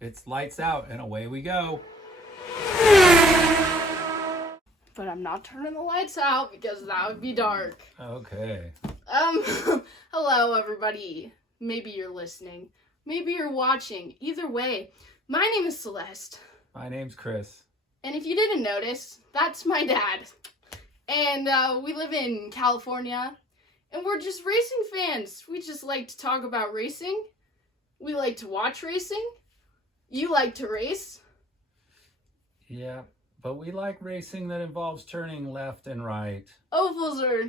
It's lights out and away we go. But I'm not turning the lights out because that would be dark. Okay. Hello everybody. Maybe you're listening. Maybe you're watching. Either way, my name is Celeste. My name's Chris. And if you didn't notice, that's my dad. And we live in California. And we're just racing fans. We just like to talk about racing. We like to watch racing. You like to race. Yeah, but we like racing that involves turning left and right. Ovals are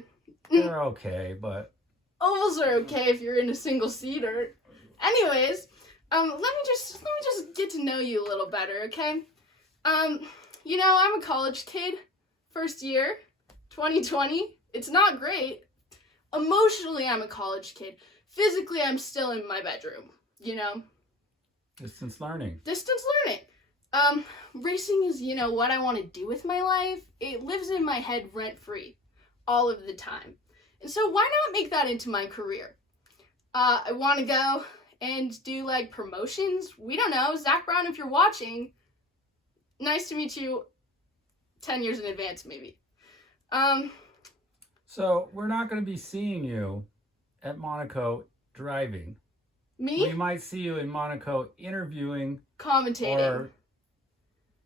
They're okay, but... Ovals are okay if you're in a single seater. Anyways, let me just get to know you a little better, okay? I'm a college kid, first year, 2020. It's not great. Emotionally, I'm a college kid. Physically, I'm still in my bedroom, Distance learning. Distance learning. Racing is, what I want to do with my life. It lives in my head rent-free all of the time. And so why not make that into my career? I want to go and do, promotions. We don't know. Zach Brown, if you're watching, nice to meet you 10 years in advance, maybe. So, we're not going to be seeing you at Monaco driving. Me? We might see you in Monaco interviewing Commentating. or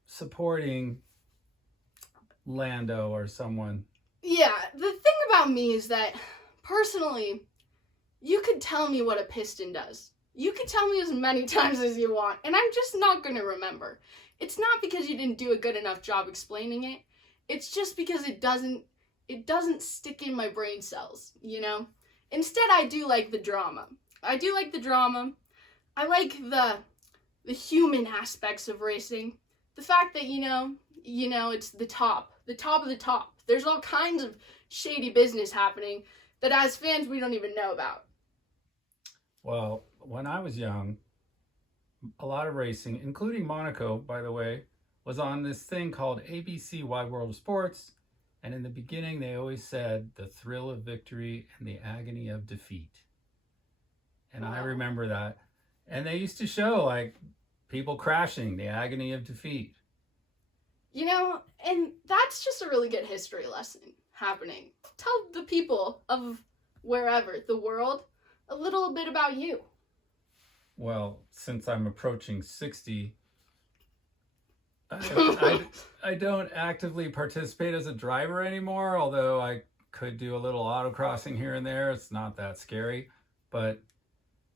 supporting Lando or someone. Yeah, the thing about me is that, personally, you could tell me what a piston does. You could tell me as many times as you want, and I'm just not going to remember. It's not because you didn't do a good enough job explaining it. It's just because it doesn't stick in my brain cells, Instead, I do like the drama. I like the human aspects of racing. The fact that, it's the top of the top. There's all kinds of shady business happening that as fans we don't even know about. Well, when I was young, a lot of racing, including Monaco, by the way, was on this thing called ABC Wide World of Sports. And in the beginning, they always said the thrill of victory and the agony of defeat. And I remember that. And they used to show, people crashing, the agony of defeat. And that's just a really good history lesson happening. Tell the people of wherever, the world, a little bit about you. Well, since I'm approaching 60, I don't actively participate as a driver anymore, although I could do a little autocrossing here and there. It's not that scary. But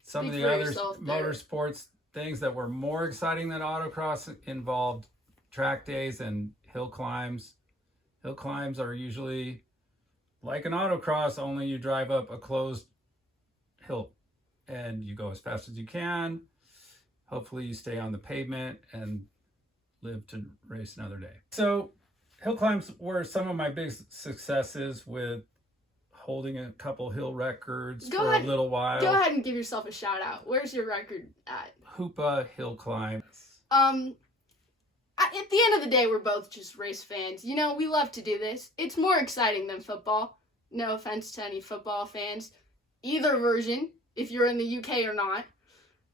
some of the other motorsports things that were more exciting than autocross involved track days and hill climbs. Hill climbs are usually like an autocross, only you drive up a closed hill and you go as fast as you can. Hopefully you stay on the pavement and live to race another day. So hill climbs were some of my big successes, with holding a couple hill records for a little while. Go ahead and give yourself a shout out. Where's your record at? Hoopa hill climb. At the end of the day, we're both just race fans. We love to do this. It's more exciting than football. No offense to any football fans. Either version, if you're in the UK or not.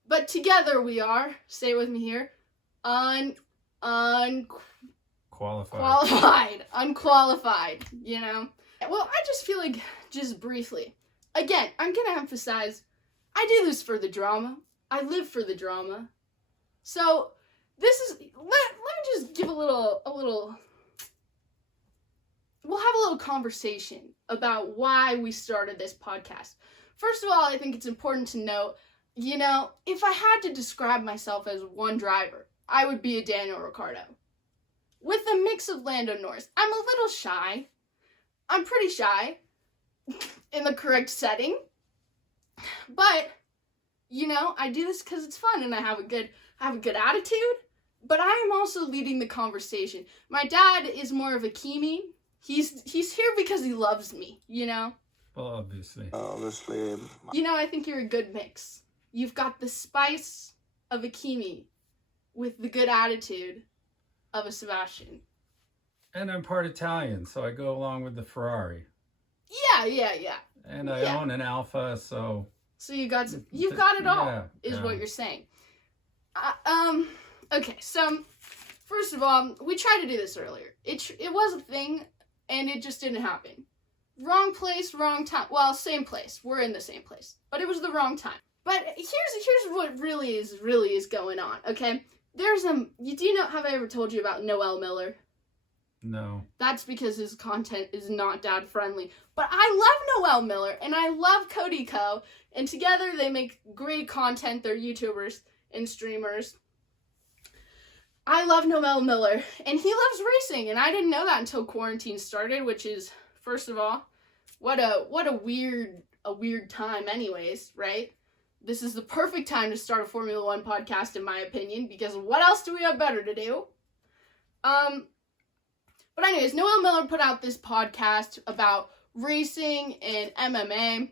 But together we are, say it with me here, unqualified. Well, I just feel like, just briefly, again, I'm going to emphasize, I do this for the drama. I live for the drama. So, let me just give we'll have a little conversation about why we started this podcast. First of all, I think it's important to note, if I had to describe myself as one driver, I would be a Daniel Ricciardo. With a mix of Lando Norris. I'm a little shy. I'm pretty shy in the correct setting. But, I do this because it's fun and I have a good attitude. But I am also leading the conversation. My dad is more of a Kimi. He's here because he loves me, Well, obviously. I think you're a good mix. You've got the spice of a Kimi with the good attitude of a Sebastian. And I'm part Italian, so I go along with the Ferrari. Yeah. And I own an Alfa, so... So you've got it all, is what you're saying. Okay, so first of all, we tried to do this earlier. It was a thing, and it just didn't happen. Wrong place, wrong time. Well, same place. We're in the same place, but it was the wrong time. But here's what really is going on. Okay, there's do you know? Have I ever told you about Noel Miller? No. That's because his content is not dad friendly. But I love Noel Miller and I love Cody Co. And together they make great content. They're YouTubers and streamers. I love Noel Miller and he loves racing. And I didn't know that until quarantine started, which is, first of all, what a weird time anyways, right? This is the perfect time to start a Formula One podcast, in my opinion, because what else do we have better to do? But anyways, Noel Miller put out this podcast about racing and MMA.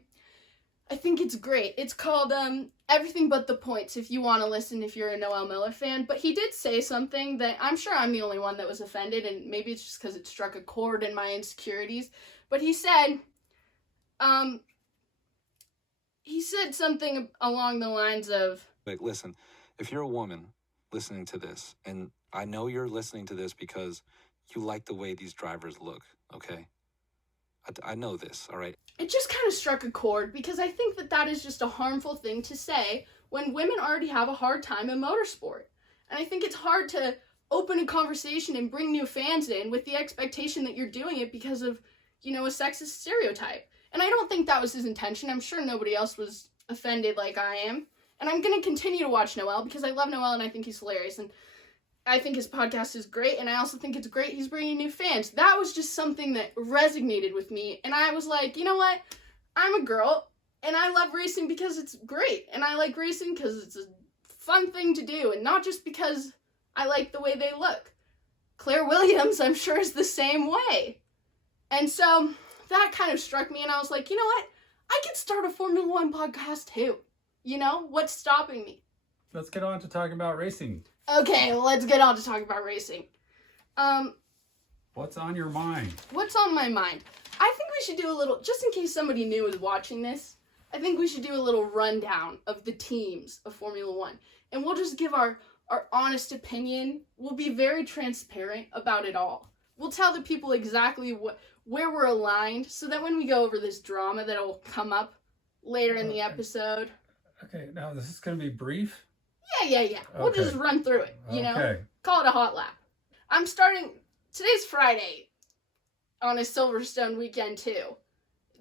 I think it's great. It's called Everything But the Points, if you want to listen, if you're a Noel Miller fan. But he did say something that I'm sure I'm the only one that was offended, and maybe it's just because it struck a chord in my insecurities. But he said something along the lines of, like, listen, if you're a woman listening to this, and I know you're listening to this because you like the way these drivers look, okay? I know this, all right? It just kind of struck a chord because I think that is just a harmful thing to say when women already have a hard time in motorsport. And I think it's hard to open a conversation and bring new fans in with the expectation that you're doing it because of, a sexist stereotype. And I don't think that was his intention. I'm sure nobody else was offended like I am. And I'm going to continue to watch Noel because I love Noel and I think he's hilarious. And I think his podcast is great, and I also think it's great he's bringing new fans. That was just something that resonated with me, and I was like, you know what? I'm a girl, and I love racing because it's great, and I like racing because it's a fun thing to do, and not just because I like the way they look. Claire Williams, I'm sure, is the same way. And so that kind of struck me, and I was like, you know what? I could start a Formula One podcast too. What's stopping me? Let's get on to talking about racing. Okay, well, let's get on to talking about racing. What's on your mind? What's on my mind? I think we should do a little, just in case somebody new is watching this, I think we should do a little rundown of the teams of Formula One. And we'll just give our honest opinion. We'll be very transparent about it all. We'll tell the people exactly where we're aligned so that when we go over this drama that'll come up later in the episode. Okay, now this is going to be brief? Yeah. We'll just run through it, Okay. Call it a hot lap. Today's Friday on a Silverstone weekend too.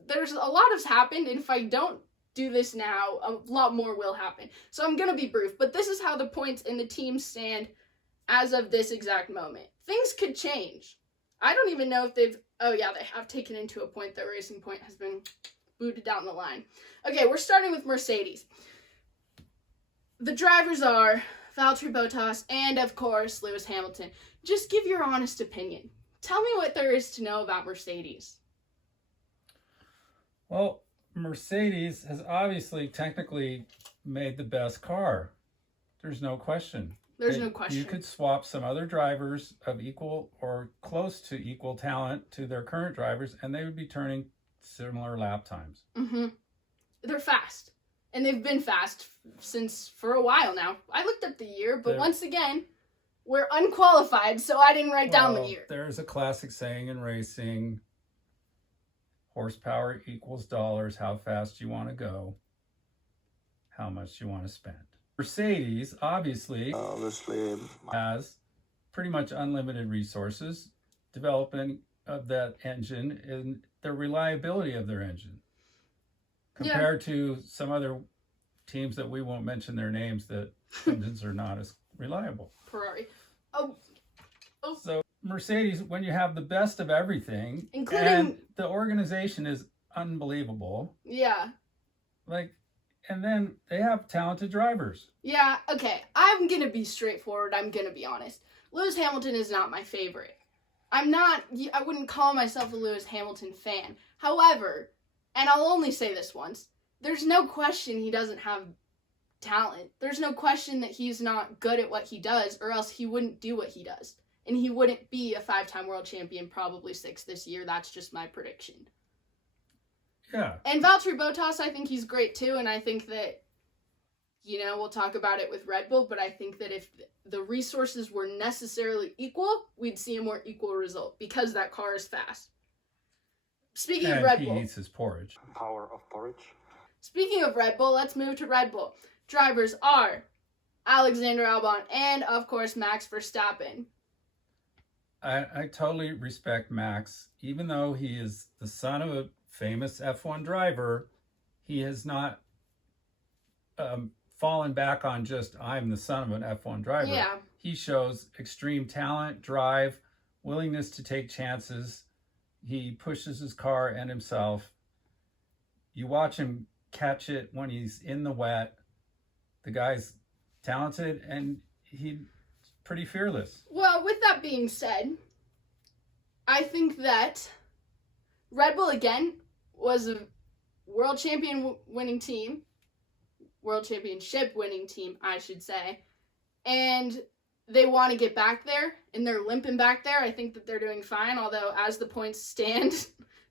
There's a lot has happened, and if I don't do this now, a lot more will happen. So I'm going to be brief, but this is how the points in the teams stand as of this exact moment. Things could change. I don't even know if they have taken into a point that Racing Point has been booted down the line. Okay, we're starting with Mercedes. The drivers are Valtteri Bottas and, of course, Lewis Hamilton. Just give your honest opinion. Tell me what there is to know about Mercedes. Well, Mercedes has obviously technically made the best car. There's no question. No question. You could swap some other drivers of equal or close to equal talent to their current drivers, and they would be turning similar lap times. Mm-hmm. They're fast. And they've been fast for a while now. I looked up the year, but once again, we're unqualified, so I didn't write down the year. There's a classic saying in racing, horsepower equals dollars, how fast you want to go, how much you want to spend. Mercedes, obviously has pretty much unlimited resources, development of that engine and the reliability of their engine. Compared to some other teams that we won't mention their names, that engines are not as reliable. Ferrari. So Mercedes, when you have the best of everything, including, and the organization is unbelievable. Yeah. And then they have talented drivers. Yeah, okay. I'm going to be straightforward. I'm going to be honest. Lewis Hamilton is not my favorite. I wouldn't call myself a Lewis Hamilton fan. However, and I'll only say this once, there's no question he doesn't have talent. There's no question that he's not good at what he does, or else he wouldn't do what he does. And he wouldn't be a 5-time world champion, probably 6 this year. That's just my prediction. Yeah. And Valtteri Bottas, I think he's great too, and I think that we'll talk about it with Red Bull, but I think that if the resources were necessarily equal, we'd see a more equal result because that car is fast. Speaking of Red Bull. He eats his porridge. Power of porridge. Speaking of Red Bull, let's move to Red Bull. Drivers are Alexander Albon and, of course, Max Verstappen. I totally respect Max. Even though he is the son of a famous F1 driver, he has not fallen back on just, I'm the son of an F1 driver. Yeah. He shows extreme talent, drive, willingness to take chances. He pushes his car and himself. You watch him catch it when he's in the wet. The guy's talented and he's pretty fearless. Well, with that being said, I think that Red Bull, again, was a world championship winning team, I should say, and they want to get back there, and they're limping back there. I think that they're doing fine, although as the points stand,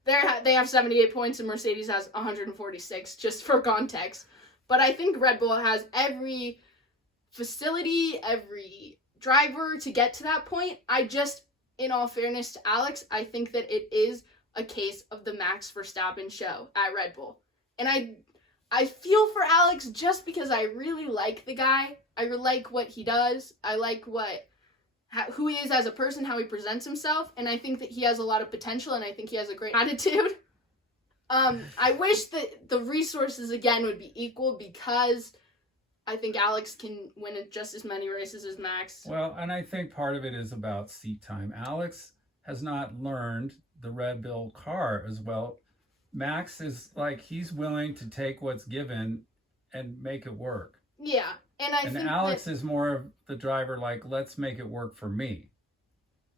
they have 78 points and Mercedes has 146, just for context. But I think Red Bull has every facility, every driver to get to that point. In all fairness to Alex, I think that it is a case of the Max Verstappen show at Red Bull. And I feel for Alex just because I really like the guy. I like what he does. I like who he is as a person, how he presents himself, and I think that he has a lot of potential, and I think he has a great attitude. I wish that the resources, again, would be equal because I think Alex can win just as many races as Max. Well, and I think part of it is about seat time. Alex has not learned the Red Bull car as well. Max is like, he's willing to take what's given and make it work. Yeah, and I think Alex is more of the driver, like, let's make it work for me.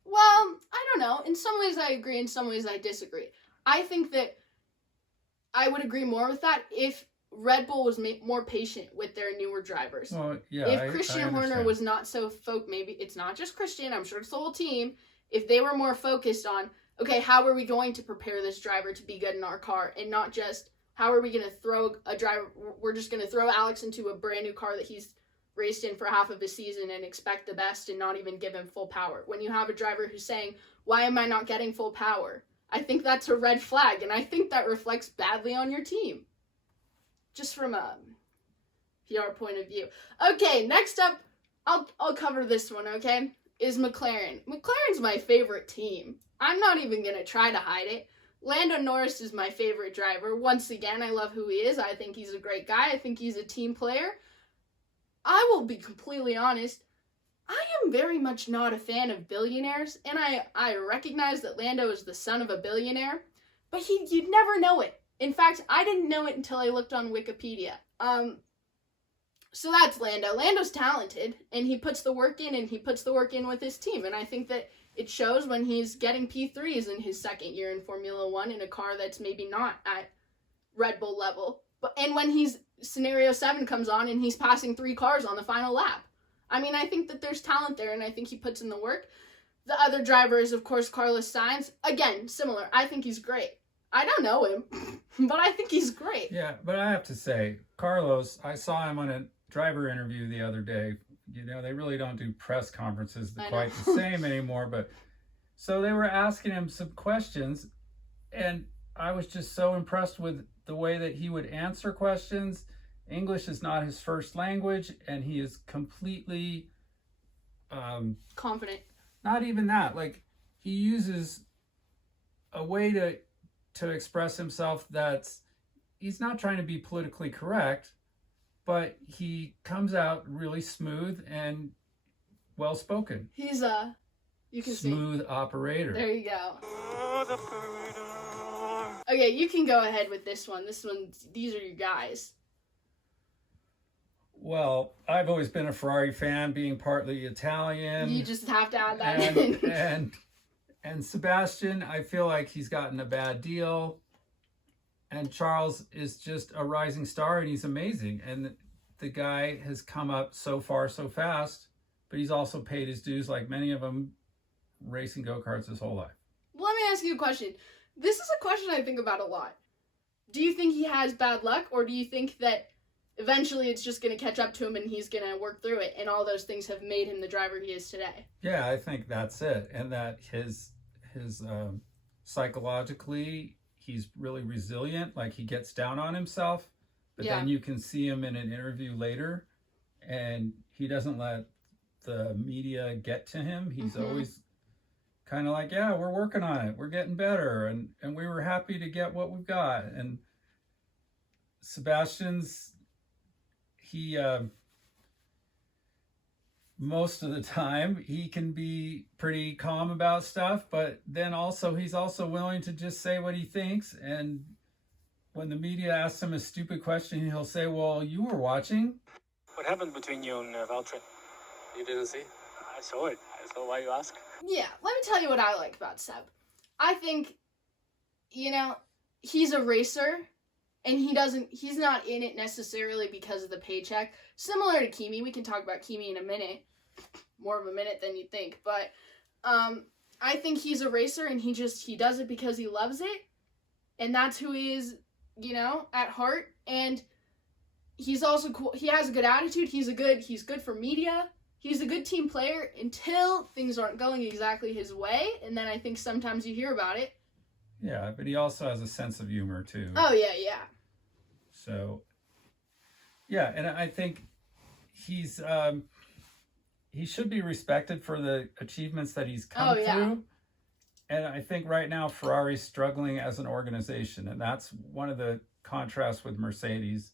Well, I don't know. In some ways I agree, in some ways I disagree. I think that I would agree more with that if Red Bull was more patient with their newer drivers. Well, yeah. If Christian Horner was not so maybe it's not just Christian, I'm sure it's the whole team. If they were more focused on, okay, how are we going to prepare this driver to be good in our car, and not just how are we going to throw a driver, we're just going to throw Alex into a brand new car that he's raced in for half of his season and expect the best and not even give him full power. When you have a driver who's saying, why am I not getting full power? I think that's a red flag, and I think that reflects badly on your team. Just from a PR point of view. Okay, next up, I'll cover this one, okay, is McLaren. McLaren's my favorite team. I'm not even going to try to hide it. Lando Norris is my favorite driver. Once again, I love who he is. I think he's a great guy. I think he's a team player. I will be completely honest. I am very much not a fan of billionaires, and I recognize that Lando is the son of a billionaire, but you'd never know it. In fact, I didn't know it until I looked on Wikipedia. So that's Lando. Lando's talented, and he puts the work in, and he puts the work in with his team, and I think that it shows when he's getting P3s in his second year in Formula One in a car that's maybe not at Red Bull level. And when Scenario 7 comes on and he's passing 3 cars on the final lap. I mean, I think that there's talent there, and I think he puts in the work. The other driver is, of course, Carlos Sainz. Again, similar. I think he's great. I don't know him, but I think he's great. Yeah, but I have to say, Carlos, I saw him on a driver interview the other day. You know, they really don't do press conferences quite the same anymore. But so they were asking him some questions, and I was just so impressed with the way that he would answer questions. English is not his first language, and he is completely confident. Not even that. Like, he uses a way to express himself that's, he's not trying to be politically correct, but he comes out really smooth and well-spoken. He's you can smooth operator. There you go. Okay, you can go ahead with this one. These are your guys. Well, I've always been a Ferrari fan, being partly Italian. You just have to add that in. And Sebastian, I feel like he's gotten a bad deal. And Charles is just a rising star, and he's amazing. And the guy has come up so far so fast, but he's also paid his dues, like many of them, racing go-karts his whole life. Let me ask you a question. This is a question I think about a lot. Do you think he has bad luck, or do you think that eventually it's just going to catch up to him and he's going to work through it. And all those things have made him the driver he is today. Yeah, I think that's it. And that his psychologically, he's really resilient. Like, he gets down on himself, but then you can see him in an interview later and he doesn't let the media get to him. He's always kind of like, yeah, we're working on it. We're getting better. And we were happy to get what we've got. And Sebastian's, he, most of the time, he can be pretty calm about stuff, but then also he's also willing to just say what he thinks. And when the media asks him a stupid question, he'll say, well, you were watching. What happened between you and Valtteri? You didn't see? I saw it. So why you ask? Yeah, let me tell you what I like about Seb. I think, he's a racer, and he's not in it necessarily because of the paycheck. Similar to Kimi, we can talk about Kimi in a minute, more of a minute than you think, but I think he's a racer, and he does it because he loves it, and that's who he is, at heart. And he's also cool. He has a good attitude. He's good for media. He's a good team player until things aren't going exactly his way, and then I think sometimes you hear about it. Yeah, but he also has a sense of humor too. Oh yeah. So, yeah, and I think he should be respected for the achievements that he's come through. And I think right now Ferrari's struggling as an organization, and that's one of the contrasts with Mercedes.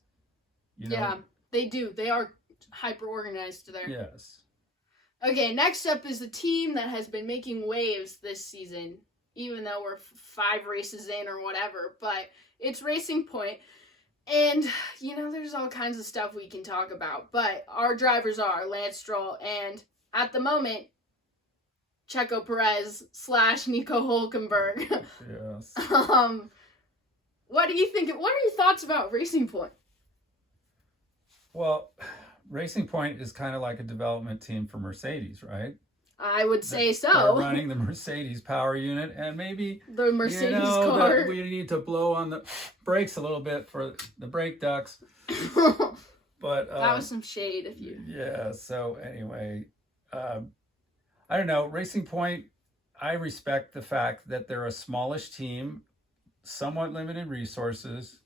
Yeah, they do. They are hyper organized there. Yes. Okay, next up is the team that has been making waves this season, even though we're 5 races in or whatever, but it's Racing Point. And, there's all kinds of stuff we can talk about, but our drivers are Lance Stroll and, at the moment, Checo Perez / Nico Hülkenberg. Yes. What do you think? What are your thoughts about Racing Point? Well, Racing Point is kind of like a development team for Mercedes, right? I would say so. They're running the Mercedes power unit, and maybe the Mercedes car. That we need to blow on the brakes a little bit for the brake ducts. But that was some shade, if you. Yeah. So anyway, I don't know. Racing Point, I respect the fact that they're a smallish team, somewhat limited resources,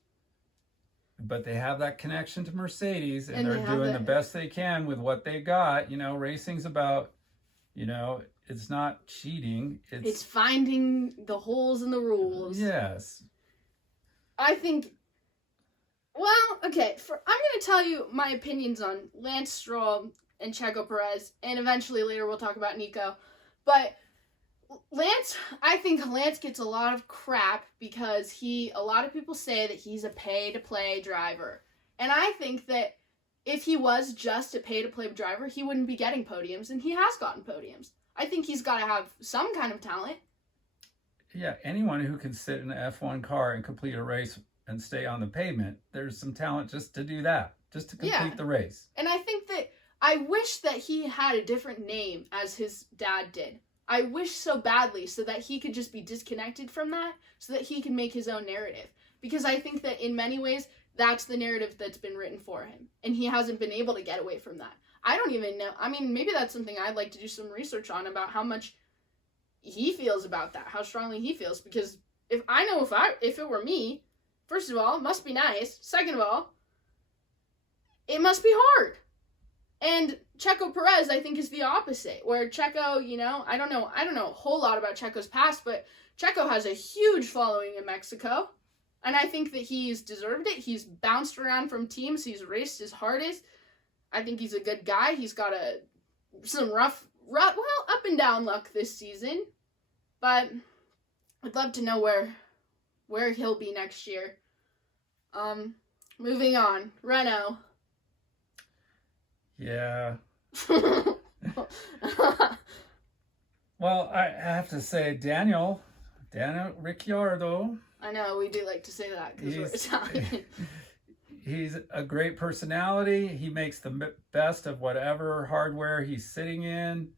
but they have that connection to Mercedes, and they're doing the best they can with what they got. Racing's about, it's not cheating. It's finding the holes in the rules. Yes. I think, I'm going to tell you my opinions on Lance Stroll and Checo Perez, and eventually later we'll talk about Nico. But I think Lance gets a lot of crap because a lot of people say that he's a pay-to-play driver. And I think that if he was just a pay-to-play driver, he wouldn't be getting podiums, and he has gotten podiums. I think he's got to have some kind of talent. Yeah, anyone who can sit in an F1 car and complete a race and stay on the pavement, there's some talent just to do that, just to complete the race. And I think that I wish that he had a different name as his dad did. I wish so badly so that he could just be disconnected from that so that he can make his own narrative. Because I think that in many ways, that's the narrative that's been written for him. And he hasn't been able to get away from that. I don't even know. I mean, maybe that's something I'd like to do some research on about how much he feels about that, how strongly he feels. Because if it were me, first of all, it must be nice. Second of all, it must be hard. And Checo Perez, I think, is the opposite. Where Checo, I don't know a whole lot about Checo's past, but Checo has a huge following in Mexico. And I think that he's deserved it. He's bounced around from teams. He's raced his hardest. I think he's a good guy. He's got some rough, up and down luck this season. But I'd love to know where he'll be next year. Moving on. Renault. Yeah. Well, I have to say, Daniel Ricciardo. I know, we do like to say that because we're Italian. He's a great personality. He makes the best of whatever hardware he's sitting in.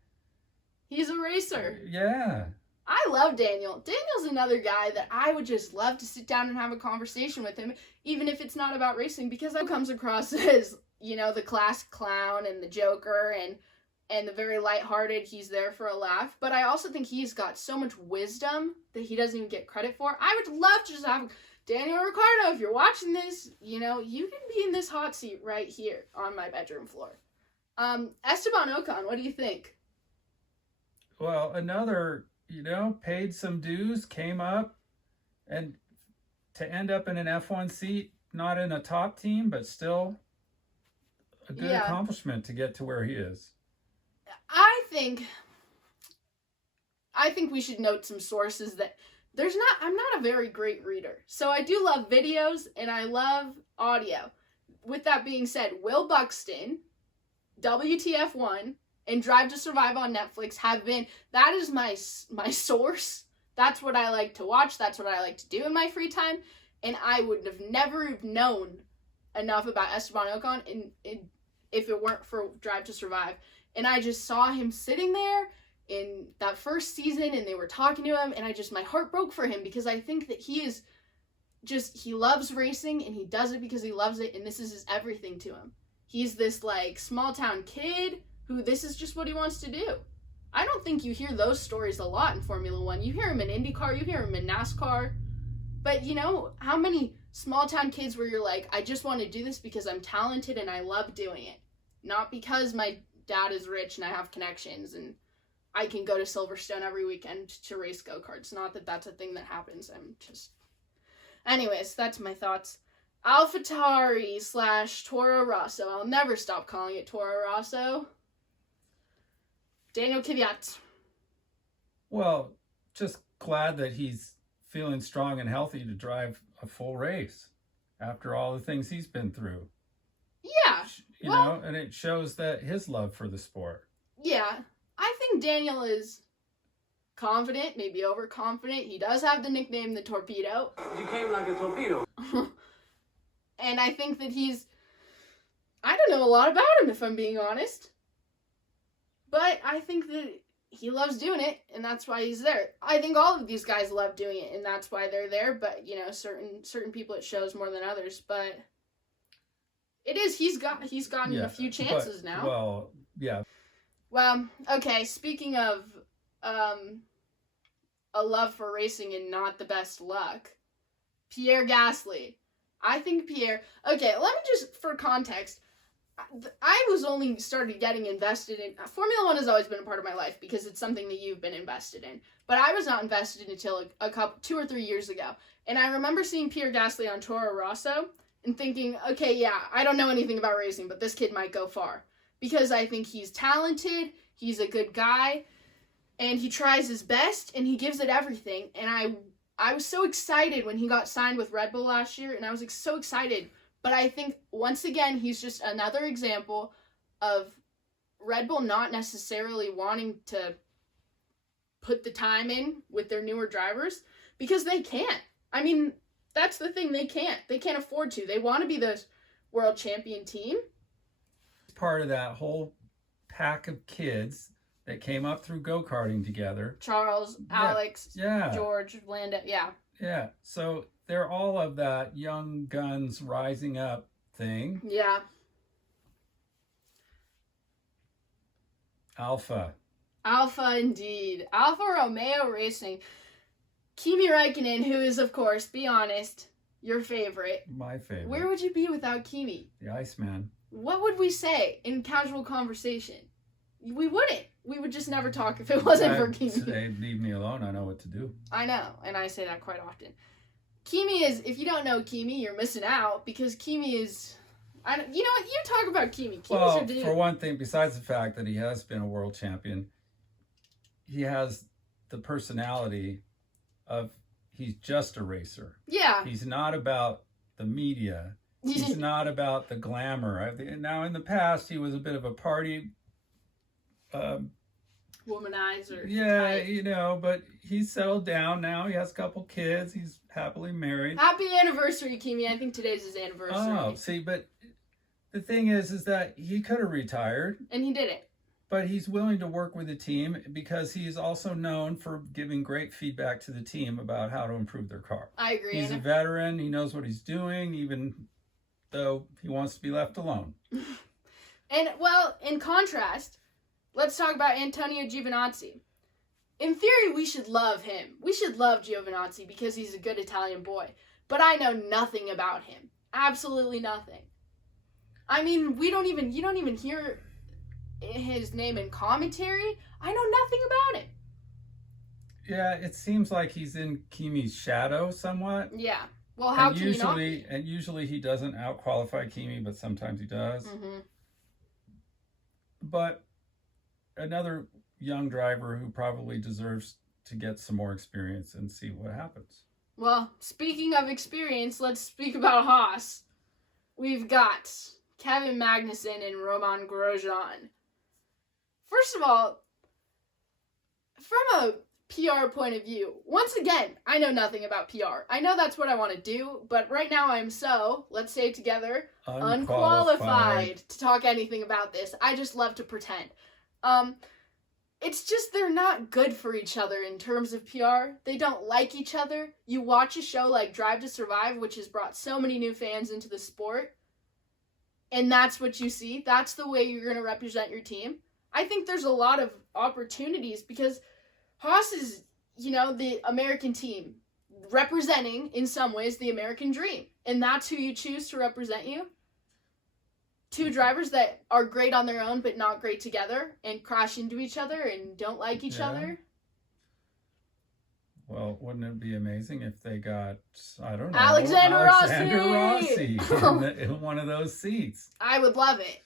He's a racer. Yeah. I love Daniel. Daniel's another guy that I would just love to sit down and have a conversation with him, even if it's not about racing, because that comes across as, you know, the class clown and the joker and the very lighthearted, he's there for a laugh. But I also think he's got so much wisdom that he doesn't even get credit for. I would love to just have Daniel Ricciardo, if you're watching this, you know, you can be in this hot seat right here on my bedroom floor. Esteban Ocon, what do you think? Well, another, you know, paid some dues, came up, and to end up in an F1 seat, not in a top team, but still a good accomplishment to get to where he is. I think we should note some sources that I'm not a very great reader. So I do love videos and I love audio. With that being said, Will Buxton, WTF1, and Drive to Survive on Netflix that is my source. That's what I like to watch. That's what I like to do in my free time. And I would have never known enough about Esteban Ocon if it weren't for Drive to Survive. And I just saw him sitting there in that first season and they were talking to him and my heart broke for him because I think that he loves racing and he does it because he loves it and this is his everything to him. He's this like small town kid who this is just what he wants to do. I don't think you hear those stories a lot in Formula One. You hear him in IndyCar, you hear him in NASCAR. But you know, how many small town kids where you're like, I just want to do this because I'm talented and I love doing it. Not because my dad is rich and I have connections and I can go to Silverstone every weekend to race go-karts. Not that that's a thing that happens. Anyways, that's my thoughts. AlphaTauri / Toro Rosso. I'll never stop calling it Toro Rosso. Daniel Kvyat. Well, just glad that he's feeling strong and healthy to drive a full race after all the things he's been through. Yeah. You know, and it shows that his love for the sport. Yeah. I think Daniel is confident, maybe overconfident. He does have the nickname the Torpedo. You came like a torpedo. And I think that I don't know a lot about him if I'm being honest. But I think that he loves doing it and that's why he's there. I think all of these guys love doing it and that's why they're there, but you know, certain people it shows more than others, but it is he's gotten a few chances now. Well, yeah. Well, okay, speaking of a love for racing and not the best luck, Pierre Gasly. I think Pierre... Okay, let me just, for context, I was only started getting invested in... Formula One has always been a part of my life because it's something that you've been invested in. But I was not invested until 2 or 3 years ago. And I remember seeing Pierre Gasly on Toro Rosso and thinking, okay, yeah, I don't know anything about racing, but this kid might go far. Because I think he's talented, he's a good guy, and he tries his best, and he gives it everything. And I was so excited when he got signed with Red Bull last year, and I was so excited. But I think, once again, he's just another example of Red Bull not necessarily wanting to put the time in with their newer drivers, because they can't. I mean, that's the thing, they can't. They can't afford to. They want to be the world champion team. Part of that whole pack of kids that came up through go-karting together. Charles, Alex, George, Lando, Yeah, so they're all of that young guns rising up thing. Yeah. Alpha indeed. Alfa Romeo Racing. Kimi Räikkönen, who is, of course, be honest, your favorite. My favorite. Where would you be without Kimi? The Iceman. What would we say in casual conversation? We wouldn't. We would just never talk if it wasn't for Kimi. They'd leave me alone. I know what to do. I know, and I say that quite often. Kimi is, if you don't know Kimi, you're missing out, because Kimi is, you know what, you talk about Kimi. Kimi's your dude. For one thing, besides the fact that he has been a world champion, he has the personality of, he's just a racer. Yeah. He's not about the media. He's not about the glamour. Now, in the past, he was a bit of a party womanizer. Yeah, type. you know, but he's settled down now. He has a couple kids. He's happily married. Happy anniversary, Kimi. I think today's his anniversary. Oh, see, but the thing is that he could have retired. And he didn't. But he's willing to work with the team because he's also known for giving great feedback to the team about how to improve their car. I agree. He's a veteran. He knows what he's doing, even though he wants to be left alone. And, well, in contrast, let's talk about Antonio Giovinazzi. In theory, we should love him. We should love Giovinazzi because he's a good Italian boy. But I know nothing about him. Absolutely nothing. I mean, you don't even hear his name in commentary. I know nothing about him. Yeah, it seems like he's in Kimi's shadow somewhat. Yeah. Well, how can you not be? And usually he doesn't out-qualify Kimi, but sometimes he does. Mm-hmm. But another young driver who probably deserves to get some more experience and see what happens. Well, speaking of experience, let's speak about Haas. We've got Kevin Magnussen and Romain Grosjean. First of all, from a PR point of view, once again, I know nothing about PR. I know that's what I want to do, but right now I am let's say it together, unqualified to talk anything about this. I just love to pretend. It's just they're not good for each other in terms of PR. They don't like each other. You watch a show like Drive to Survive, which has brought so many new fans into the sport, and that's what you see. That's the way you're going to represent your team. I think there's a lot of opportunities because Haas is, the American team representing, in some ways, the American dream. And that's who you choose to represent you. Two drivers that are great on their own but not great together and crash into each other and don't like each other. Well, wouldn't it be amazing if they got, I don't know, Alexander Rossi in one of those seats? I would love it.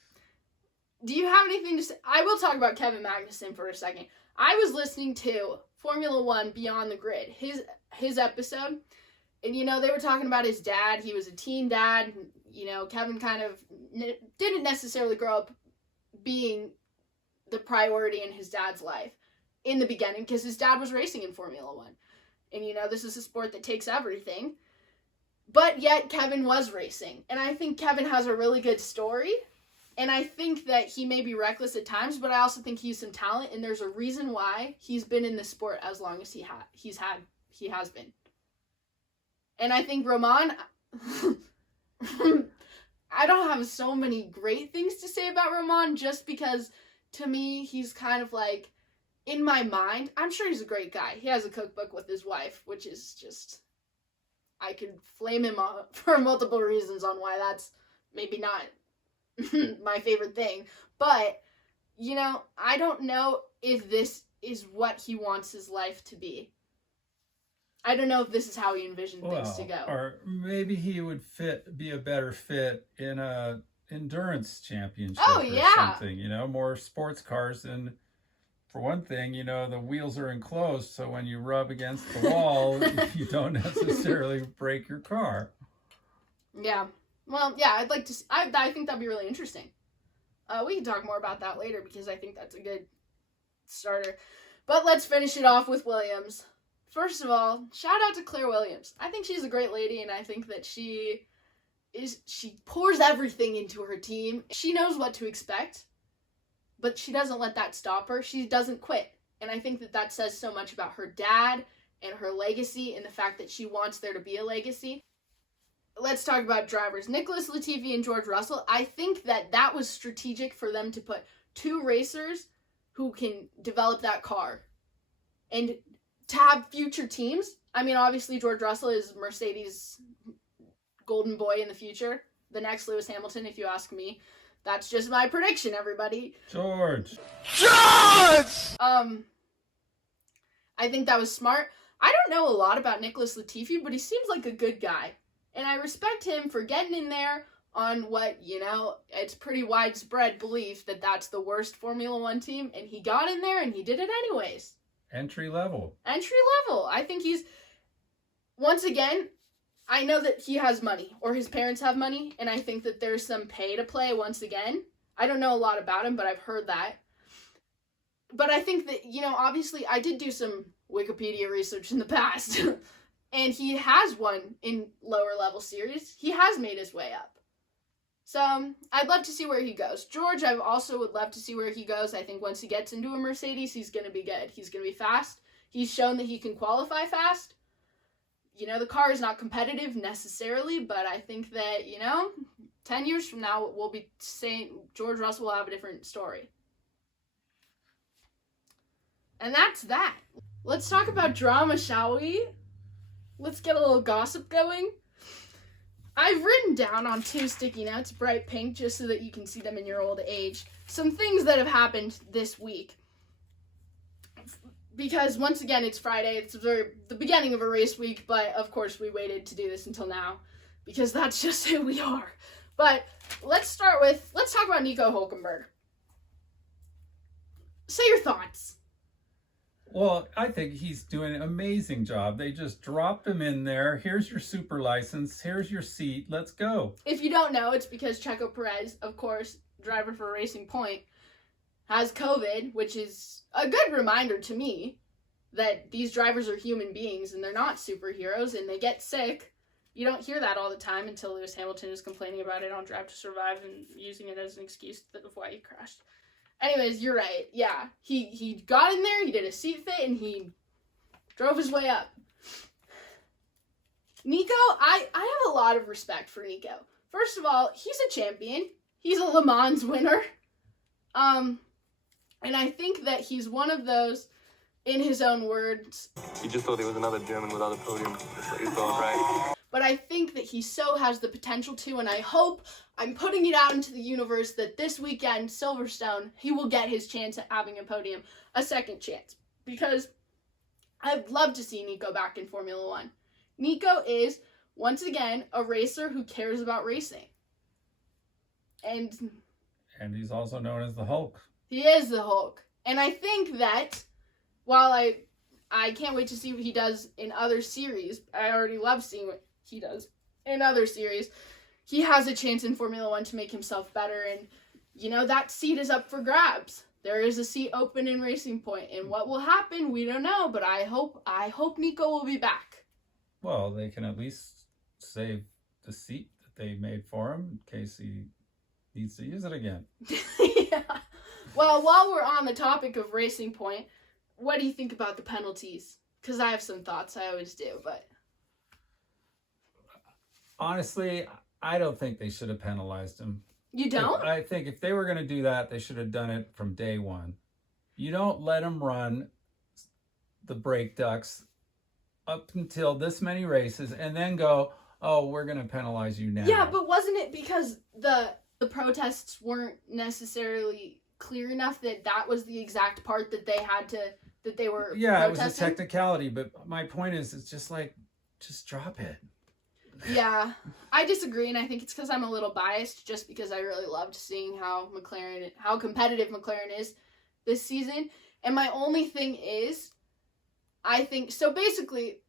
Do you have anything to say? I will talk about Kevin Magnussen for a second. I was listening to Formula One Beyond the Grid, his episode, and they were talking about his dad. He was a teen dad. Kevin kind of didn't necessarily grow up being the priority in his dad's life in the beginning because his dad was racing in Formula One. And, this is a sport that takes everything. But yet Kevin was racing. And I think Kevin has a really good story. And I think that he may be reckless at times, but I also think he's some talent. And there's a reason why he's been in the sport as long as he has been. And I think Romain... I don't have so many great things to say about Romain just because, to me, he's kind of like, in my mind, I'm sure he's a great guy. He has a cookbook with his wife, which is just, I could flame him for multiple reasons on why that's maybe not my favorite thing. But, I don't know if this is what he wants his life to be. I don't know if this is how he envisioned things to go. Or maybe he would be a better fit in a endurance championship or something, more sports cars. And for one thing, the wheels are enclosed, so when you rub against the wall, you don't necessarily break your car. Yeah. Well, yeah, I'd like to I think that'd be really interesting. We can talk more about that later because I think that's a good starter. But let's finish it off with Williams. First of all, shout out to Claire Williams. I think she's a great lady, and I think that she pours everything into her team. She knows what to expect, but she doesn't let that stop her. She doesn't quit. And I think that says so much about her dad and her legacy and the fact that she wants there to be a legacy. Let's talk about drivers. Nicholas Latifi and George Russell. I think that was strategic for them to put two racers who can develop that car and to have future teams. I mean, obviously, George Russell is Mercedes' golden boy in the future. The next Lewis Hamilton, if you ask me. That's just my prediction, everybody. George! I think that was smart. I don't know a lot about Nicholas Latifi, but he seems like a good guy. And I respect him for getting in there on what, it's pretty widespread belief that that's the worst Formula One team. And he got in there and he did it anyways. Entry level. I think once again, I know that he has money, or his parents have money, and I think that there's some pay to play once again. I don't know a lot about him, but I've heard that. But I think that, obviously I did do some Wikipedia research in the past, and he has won in lower level series. He has made his way up. So I'd love to see where he goes. George, I also would love to see where he goes. I think once he gets into a Mercedes, he's going to be good. He's going to be fast. He's shown that he can qualify fast. You know, the car is not competitive necessarily, but I think that, you know, 10 years from now, we'll be saying George Russell will have a different story. And that's that. Let's talk about drama, shall we? Let's get a little gossip going. I've written down on 2 sticky notes, bright pink, just so that you can see them in your old age, some things that have happened this week. Because, once again, it's Friday, it's the beginning of a race week, but, of course, we waited to do this until now, because that's just who we are. But, let's talk about Nico Hülkenberg. Say your thoughts. Well, I think he's doing an amazing job. They just dropped him in there. Here's your super license. Here's your seat. Let's go. If you don't know, it's because Checo Perez, of course, driver for Racing Point, has COVID, which is a good reminder to me that these drivers are human beings and they're not superheroes and they get sick. You don't hear that all the time until Lewis Hamilton is complaining about it on Drive to Survive and using it as an excuse of why he crashed. Anyways, you're right. Yeah, he got in there, he did a seat fit, and he drove his way up. Nico, I have a lot of respect for Nico. First of all, he's a champion. He's a Le Mans winner. And I think that he's one of those, in his own words. He just thought he was another German without a podium. That's what he thought, right? But I think that he so has the potential to, and I hope, I'm putting it out into the universe that this weekend, Silverstone, he will get his chance at having a podium, a second chance. Because I'd love to see Nico back in Formula 1. Nico is, once again, a racer who cares about racing. And he's also known as the Hulk. He is the Hulk. And I think that, while I can't wait to see what he does in other series, I already love seeing what he does in other series, he has a chance in Formula 1 to make himself better, and, you know, that seat is up for grabs. There is a seat open in Racing Point, and what will happen, we don't know, but I hope Nico will be back. Well, they can at least save the seat that they made for him in case he needs to use it again. Yeah. Well, while we're on the topic of Racing Point, what do you think about the penalties? Because I have some thoughts, I always do, but... Honestly, I don't think they should have penalized him. You don't? I think if they were going to do that, they should have done it from day one. You don't let him run the brake ducts up until this many races and then go, oh, we're going to penalize you now. Yeah, but wasn't it because the protests weren't necessarily clear enough that that was the exact part that they had to, that they were Yeah, protesting? it was a technicality, but my point is, it's just like, just drop it. Yeah, I disagree, and I think it's because I'm a little biased, just because I really loved seeing how competitive McLaren is this season. And my only thing is, I think, so basically,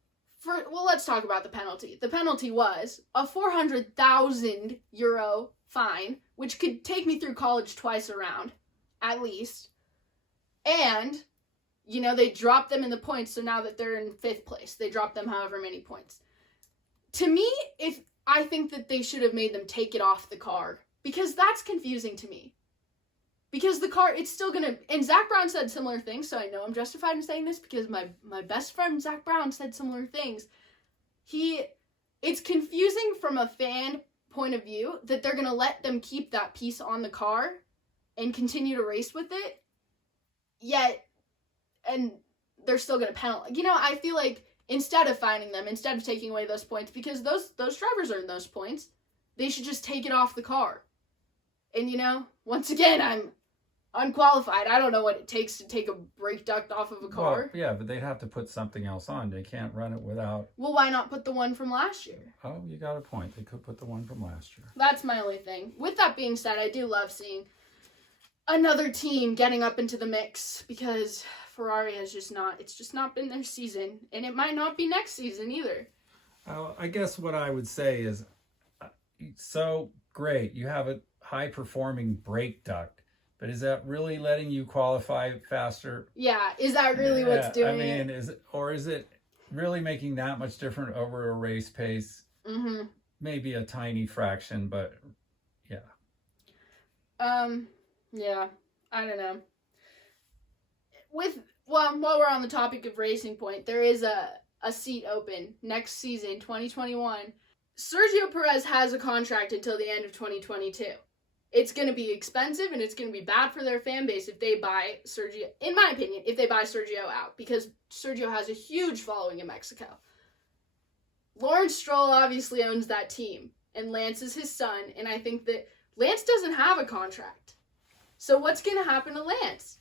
let's talk about the penalty. The penalty was a €400,000 fine, which could take me through college twice around, at least. And, you know, they dropped them in the points, so now that they're in 5th place, they dropped them however many points. To me, I think that they should have made them take it off the car, because that's confusing to me. Because the car, it's still gonna, and Zach Brown said similar things, so I know I'm justified in saying this, because my best friend Zach Brown said similar things. It's confusing from a fan point of view that they're gonna let them keep that piece on the car and continue to race with it, yet, and they're still gonna penalize. You know, I feel like, instead of fining them, instead of taking away those points, because those drivers earn those points, they should just take it off the car. And, you know, once again, I'm unqualified. I don't know what it takes to take a brake duct off of a car. Well, yeah, but they'd have to put something else on. They can't run it without... Well, why not put the one from last year? Oh, you got a point. They could put the one from last year. That's my only thing. With that being said, I do love seeing another team getting up into the mix, because Ferrari has just not been their season, and it might not be next season either. I guess what I would say is, so great, you have a high-performing brake duct, but is that really letting you qualify faster? Yeah, is that really what's doing it? I mean, it? Is it really making that much difference over a race pace? Mm-hmm. Maybe a tiny fraction, but yeah. Yeah, I don't know. While we're on the topic of Racing Point, there is a seat open next season, 2021. Sergio Perez has a contract until the end of 2022. It's going to be expensive and it's going to be bad for their fan base if they buy Sergio, in my opinion, if they buy Sergio out, because Sergio has a huge following in Mexico. Lawrence Stroll obviously owns that team, and Lance is his son, and I think that Lance doesn't have a contract. So what's going to happen to Lance?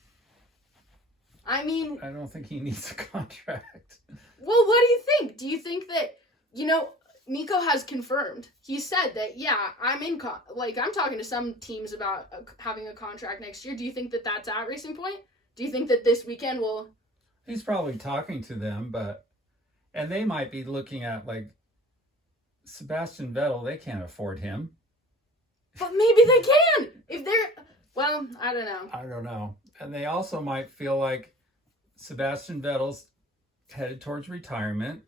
I mean... I don't think he needs a contract. Well, what do you think? Do you think that, Nico has confirmed. He said that, yeah, I'm I'm talking to some teams about having a contract next year. Do you think that that's at Racing Point? Do you think that this weekend will... He's probably talking to them, and they might be looking at, Sebastian Vettel. They can't afford him. But maybe they can! If they're... Well, I don't know. And they also might feel like Sebastian Vettel's headed towards retirement.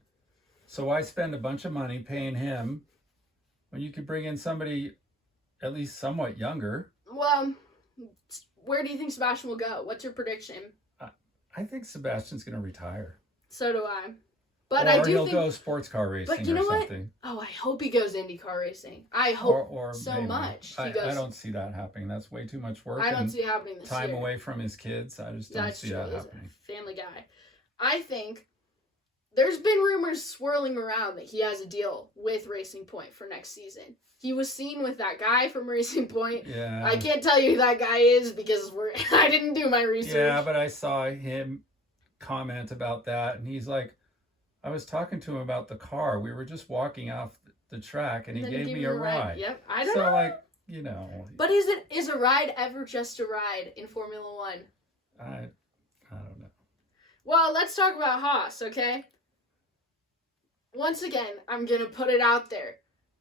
So why spend a bunch of money paying him when you could bring in somebody at least somewhat younger? Well, where do you think Sebastian will go? What's your prediction? I think Sebastian's going to retire. So do I. But or I do he'll think... go sports car racing but you know or something. What? Oh, I hope he goes IndyCar racing. I hope or so maybe. much. I don't see that happening. That's way too much work. I don't see it happening this time year. Away from his kids. I just don't see that happening. Family guy. I think there's been rumors swirling around that he has a deal with Racing Point for next season. He was seen with that guy from Racing Point. Yeah. I can't tell you who that guy is because I didn't do my research. Yeah, but I saw him comment about that, and he's like, I was talking to him about the car. We were just walking off the track, and he gave me a ride. Yep, I don't know. But is a ride ever just a ride in Formula One? I don't know. Well, let's talk about Haas, okay? Once again, I'm going to put it out there.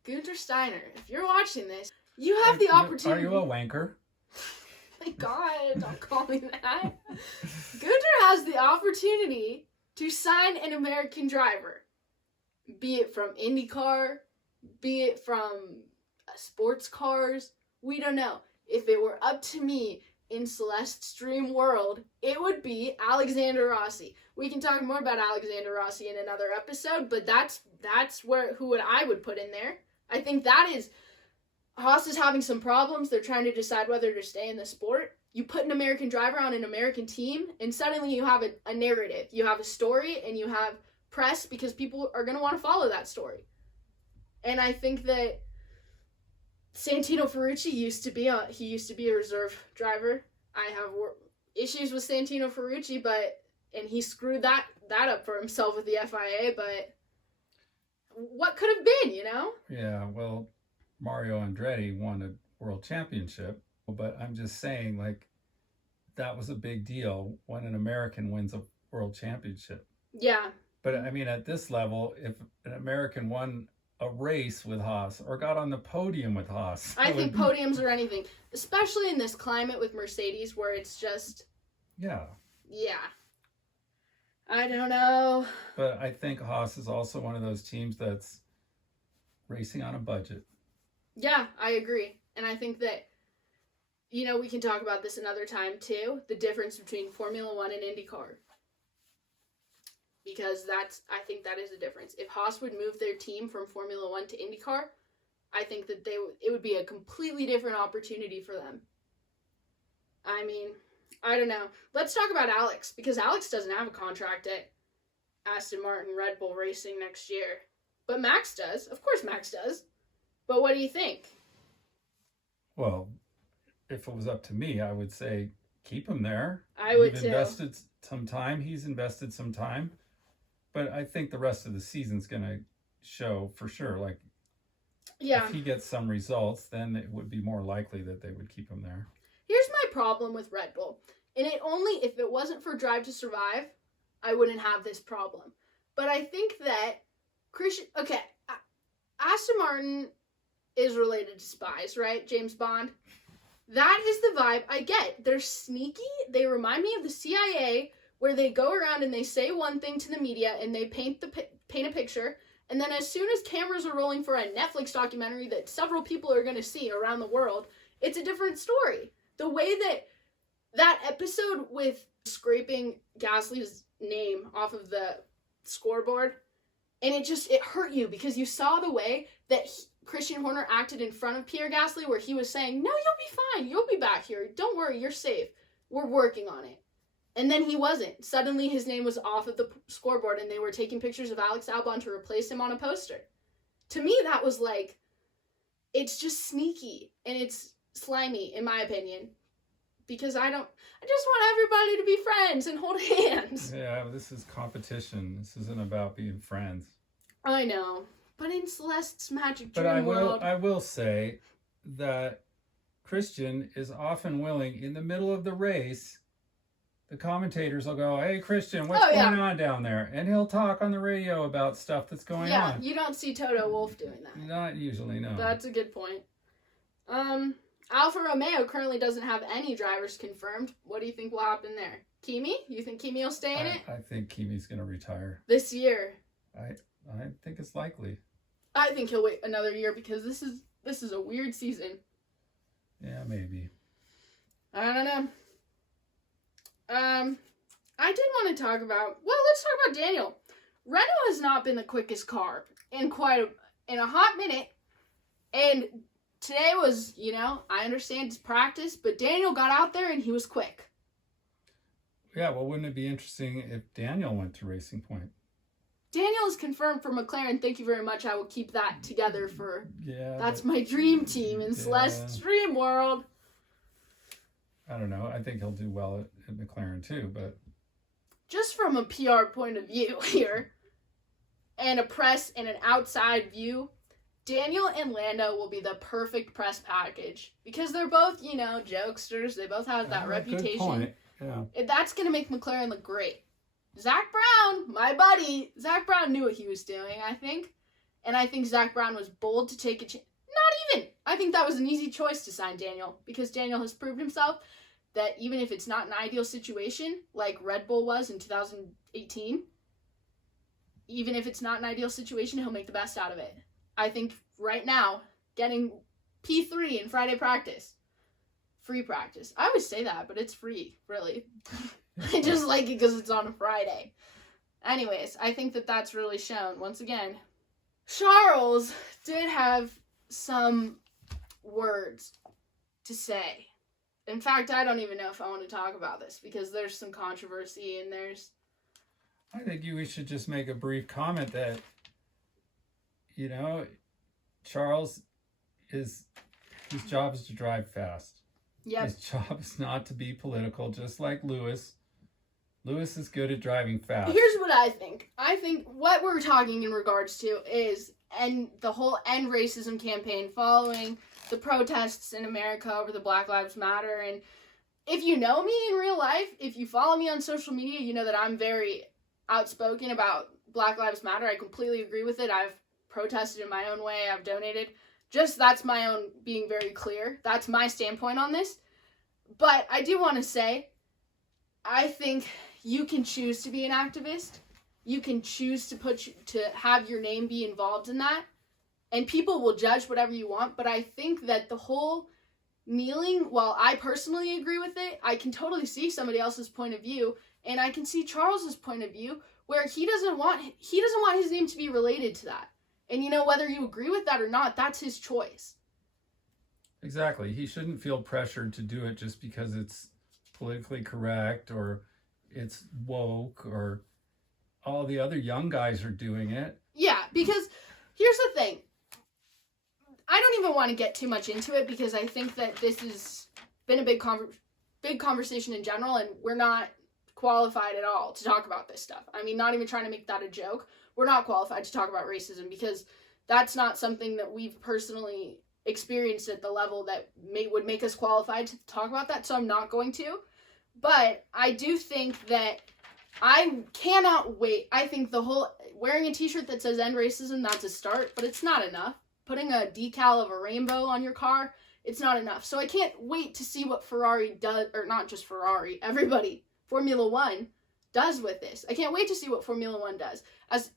Günther Steiner, if you're watching this, you have the opportunity... Are you a wanker? My God, don't call me that. Günther has the opportunity to sign an American driver. Be it from IndyCar, be it from sports cars, we don't know. If it were up to me in Celeste's dream world, it would be Alexander Rossi. We can talk more about Alexander Rossi in another episode, but that's who I would put in there. I think that is... Haas is having some problems. They're trying to decide whether to stay in the sport. You put an American driver on an American team, and suddenly you have a narrative. You have a story, and you have press, because people are going to want to follow that story. And I think that Santino Ferrucci used to be a reserve driver. I have issues with Santino Ferrucci, and he screwed that up for himself with the FIA, but what could have been, Yeah, well, Mario Andretti won a world championship, but I'm just saying, that was a big deal when an American wins a world championship. Yeah. But, I mean, at this level, if an American won a race with Haas or got on the podium with Haas... I think podiums are anything, especially in this climate with Mercedes where it's just... Yeah. Yeah. I don't know. But I think Haas is also one of those teams that's racing on a budget. Yeah, I agree. And I think that, we can talk about this another time too, the difference between Formula One and IndyCar. Because I think that is a difference. If Haas would move their team from Formula One to IndyCar, I think that it would be a completely different opportunity for them. I mean, I don't know. Let's talk about Alex, because Alex doesn't have a contract at Aston Martin Red Bull Racing next year. But Max does. Of course Max does. But what do you think? Well, if it was up to me, I would say keep him there. I would too. He's invested some time. But I think the rest of the season's going to show for sure. If he gets some results, then it would be more likely that they would keep him there. Here's my problem with Red Bull. And if it wasn't for Drive to Survive, I wouldn't have this problem. But I think that Aston Martin is related to spies, right? James Bond. That is the vibe I get. They're sneaky. They remind me of the CIA, where they go around and they say one thing to the media and they paint a picture, and then as soon as cameras are rolling for a Netflix documentary that several people are going to see around the world, it's a different story. The way that episode with scraping Gasly's name off of the scoreboard, and it hurt you because you saw the way that Christian Horner acted in front of Pierre Gasly, where he was saying, no, you'll be fine. You'll be back here. Don't worry. You're safe. We're working on it. And then he wasn't. Suddenly his name was off of the scoreboard and they were taking pictures of Alex Albon to replace him on a poster. To me, that was like, it's just sneaky and it's slimy, in my opinion. Because I just want everybody to be friends and hold hands. Yeah, this is competition. This isn't about being friends. I know. But in Celeste's magic dream world, I will say that Christian is often willing, in the middle of the race, the commentators will go, hey, Christian, what's going on down there? And he'll talk on the radio about stuff that's going on. Yeah, you don't see Toto Wolff doing that. Not usually, no. That's a good point. Alfa Romeo currently doesn't have any drivers confirmed. What do you think will happen there? Kimi? You think Kimi will stay in it? I think Kimi's going to retire. This year? I think it's likely. I think he'll wait another year because this is a weird season. Yeah, maybe. I don't know. I did want to talk about, let's talk about Daniel. Renault has not been the quickest car in a hot minute. And today was, I understand it's practice, but Daniel got out there and he was quick. Yeah, well, wouldn't it be interesting if Daniel went to Racing Point? Daniel is confirmed for McLaren. Thank you very much. I will keep that together for... Yeah. That's my dream team in Celeste's dream world. I don't know. I think he'll do well at McLaren too, but... Just from a PR point of view here, and a press and an outside view, Daniel and Lando will be the perfect press package. Because they're both, jokesters. They both have that reputation. Good point. Yeah. That's going to make McLaren look great. Zach Brown, my buddy, Zach Brown knew what he was doing, I think. And I think Zach Brown was bold to take a chance. Not even. I think that was an easy choice to sign Daniel. Because Daniel has proved himself that even if it's not an ideal situation, like Red Bull was in 2018, even if it's not an ideal situation, he'll make the best out of it. I think right now, getting P3 in Friday practice, free practice. I always say that, but it's free, really. I just like it because it's on a Friday. Anyways, I think that's really shown. Once again, Charles did have some words to say. In fact, I don't even know if I want to talk about this because there's some controversy and I think we should just make a brief comment that, Charles his job is to drive fast. Yep. His job is not to be political, just like Lewis. Lewis is good at driving fast. Here's what I think. I think what we're talking in regards to is the whole end racism campaign following the protests in America over the Black Lives Matter. And if you know me in real life, if you follow me on social media, you know that I'm very outspoken about Black Lives Matter. I completely agree with it. I've protested in my own way. I've donated. That's my own being very clear. That's my standpoint on this. But I do want to say, I think you can choose to be an activist. You can choose to have your name be involved in that. And people will judge whatever you want. But I think that the whole kneeling, while I personally agree with it, I can totally see somebody else's point of view. And I can see Charles's point of view where he doesn't want his name to be related to that. And whether you agree with that or not, that's his choice. Exactly. He shouldn't feel pressured to do it just because it's politically correct or it's woke or all the other young guys are doing it. Yeah, because here's the thing. I don't even want to get too much into it because I think that this has been a big conversation in general, and we're not qualified at all to talk about this stuff. I mean, not even trying to make that a joke. We're not qualified to talk about racism because that's not something that we've personally experienced at the level that would make us qualified to talk about that, so I'm not going to. But I do think that I cannot wait. I think the whole wearing a t-shirt that says end racism, that's a start, but it's not enough. Putting a decal of a rainbow on your car, it's not enough. So I can't wait to see what Ferrari does, or not just Ferrari, everybody, Formula One does with this. I can't wait to see what Formula One does,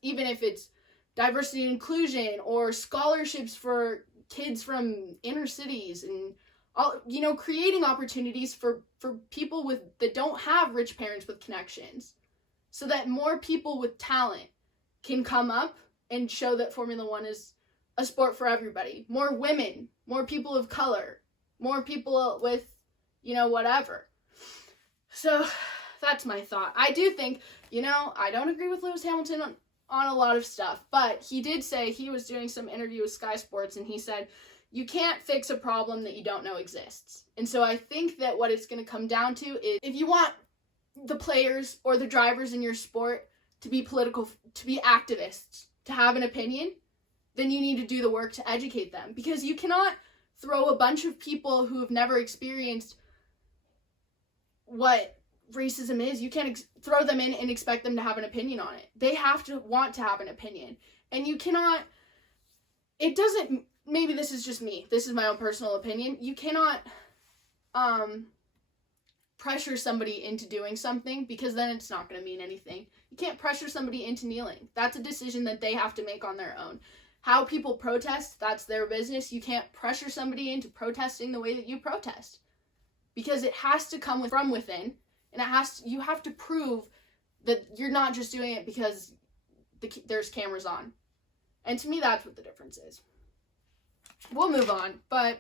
even if it's diversity and inclusion or scholarships for kids from inner cities and creating opportunities for people that don't have rich parents with connections, so that more people with talent can come up and show that Formula One is a sport for everybody. More women, more people of color, more people with, whatever. So that's my thought. I do think, I don't agree with Lewis Hamilton on a lot of stuff, but he did say, he was doing some interview with Sky Sports, and he said, you can't fix a problem that you don't know exists. And so I think that what it's going to come down to is, if you want the players or the drivers in your sport to be political, to be activists, to have an opinion, then you need to do the work to educate them. Because you cannot throw a bunch of people who have never experienced what racism is, you can't throw them in and expect them to have an opinion on it. They have to want to have an opinion. And you cannot, maybe this is just me, this is my own personal opinion, you cannot pressure somebody into doing something, because then it's not going to mean anything. You can't pressure somebody into kneeling. That's a decision that they have to make on their own. How people protest, that's their business. You can't pressure somebody into protesting the way that you protest, because it has to come from within, and you have to prove that you're not just doing it because there's cameras on. And to me, that's what the difference is. We'll move on, but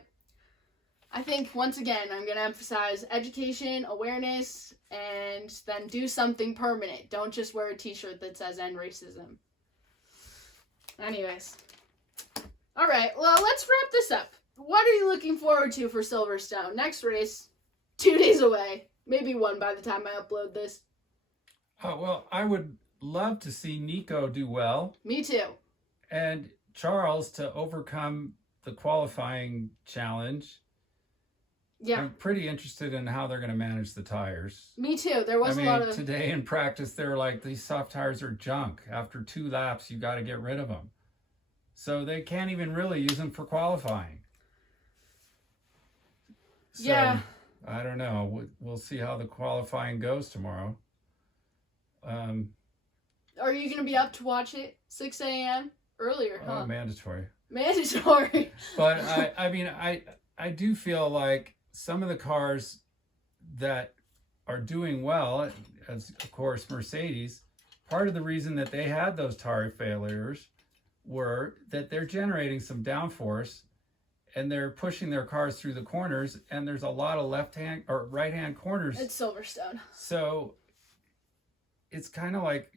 I think, once again, I'm going to emphasize education, awareness, and then do something permanent. Don't just wear a t-shirt that says "End Racism." Anyways. All right, well, let's wrap this up. What are you looking forward to for Silverstone? Next race, 2 days away. Maybe 1 by the time I upload this. Well, I would love to see Nico do well. Me too. And Charles to overcome the qualifying challenge. Yeah. I'm pretty interested in how they're going to manage the tires. Me too. There was a lot of... Today in practice, they were like, these soft tires are junk. After 2 laps, you got to get rid of them. So they can't even really use them for qualifying. So, yeah. I don't know. We'll see how the qualifying goes tomorrow. Are you going to be up to watch it 6 a.m.? Earlier, huh? Mandatory. Mandatory. But I do feel like some of the cars that are doing well, as of course Mercedes, part of the reason that they had those tire failures were that they're generating some downforce and they're pushing their cars through the corners, and there's a lot of left-hand or right-hand corners. It's Silverstone. So it's kind of like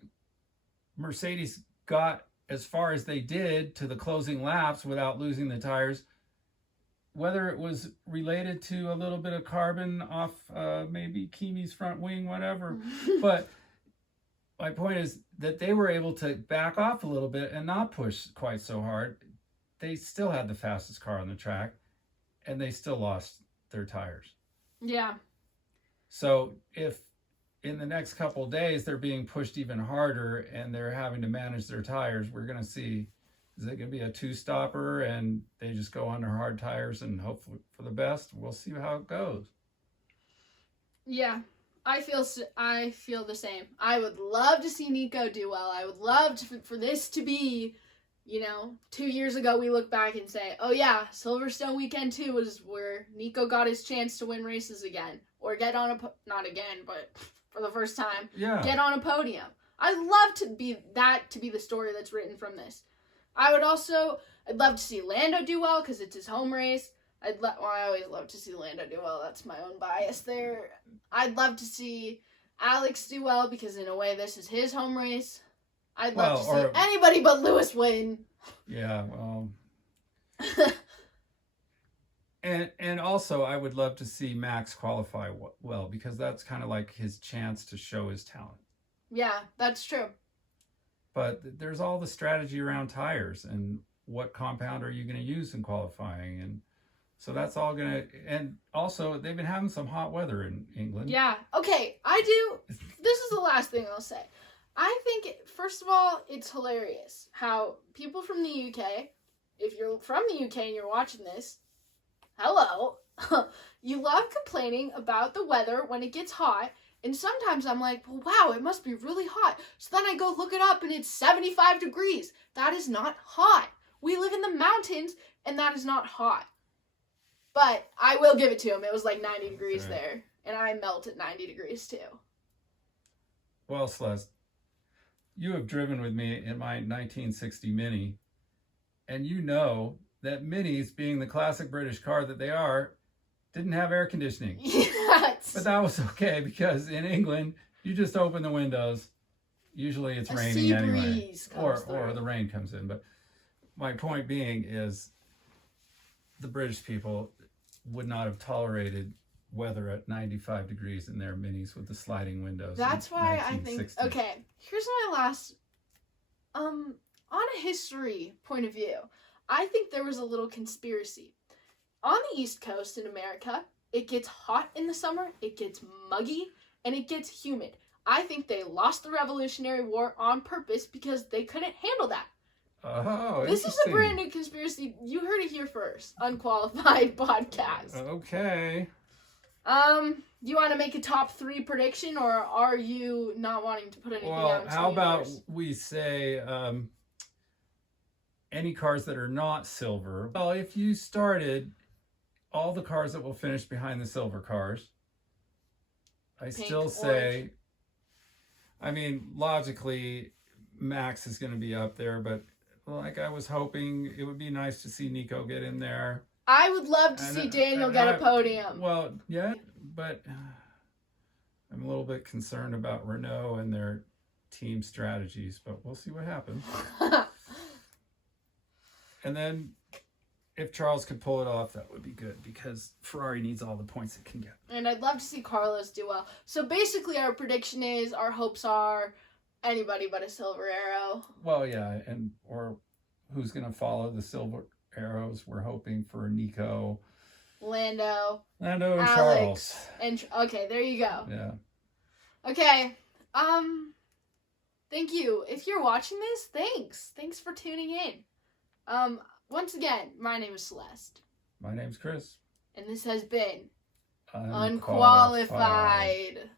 Mercedes got as far as they did to the closing laps without losing the tires, whether it was related to a little bit of carbon off maybe Kimi's front wing, whatever. But my point is that they were able to back off a little bit and not push quite so hard. They still had the fastest car on the track, and they still lost their tires. Yeah. So if in the next couple of days they're being pushed even harder and they're having to manage their tires, we're going to see, is it going to be a 2-stopper and they just go under hard tires and hope for the best? We'll see how it goes. Yeah, I feel the same. I would love to see Nico do well. I would love for this to be, 2 years ago we look back and say, oh yeah, Silverstone weekend 2 was where Nico got his chance to win races again, or get on not again, but for the first time, get on a podium. I'd love to be the story that's written from this. I'd love to see Lando do well because it's his home race. I always love to see Lando do well. That's my own bias there. I'd love to see Alex do well because in a way this is his home race. I'd love to see anybody but Lewis win. Yeah, well. And also I would love to see Max qualify well, because that's kind of like his chance to show his talent. Yeah, that's true. But there's all the strategy around tires and what compound are you going to use in qualifying, and so that's all going to, and also they've been having some hot weather in England. Yeah. Okay, this is the last thing I'll say. I think, first of all, it's hilarious how people from the UK, if you're from the UK and you're watching this, hello, you love complaining about the weather when it gets hot. And sometimes I'm like, well, wow, it must be really hot. So then I go look it up and it's 75 degrees. That is not hot. We live in the mountains and that is not hot. But I will give it to him. It was like 90 degrees Right. there. And I melt at 90 degrees too. Well, Celeste, you have driven with me in my 1960 Mini, and you know that Minis, being the classic British car that they are, didn't have air conditioning. Yes. But that was okay because in England, you just open the windows. Usually it's A raining sea anyway. breeze comes Or through. the rain comes in. But my point being is the British people would not have tolerated weather at 95 degrees in their Minis with the sliding windows. That's in why I think, 1960. okay, here's my last, on a history point of view, I think there was a little conspiracy. On the East Coast in America, it gets hot in the summer, it gets muggy, and it gets humid. I think they lost the Revolutionary War on purpose because they couldn't handle that. Oh, This is a interesting. brand new conspiracy. You heard it here first. Unqualified podcast. Okay. You want to make a top 3 prediction, or are you not wanting to put anything Well, out? how about we say any cars that are not silver? Well, if you started all the cars that will finish behind the silver cars, I Pink, still say, orange. I mean, logically, Max is going to be up there, but like I was hoping, it would be nice to see Nico get in there. I would love to And, see Daniel and get a I- podium. Well, yeah, but I'm a little bit concerned about Renault and their team strategies, but we'll see what happens. And then if Charles could pull it off, that would be good because Ferrari needs all the points it can get. And I'd love to see Carlos do well. So basically our prediction is, our hopes are anybody but a Silver Arrow. Well, yeah, or who's going to follow the silver arrows? We're hoping for Nico, Lando, and Charles. Alex, and okay, there you go. Yeah. Okay, thank you. If you're watching this, thanks for tuning in. Once again, my name is Celeste, My name's Chris. and this has been Unqualified. Unqualified.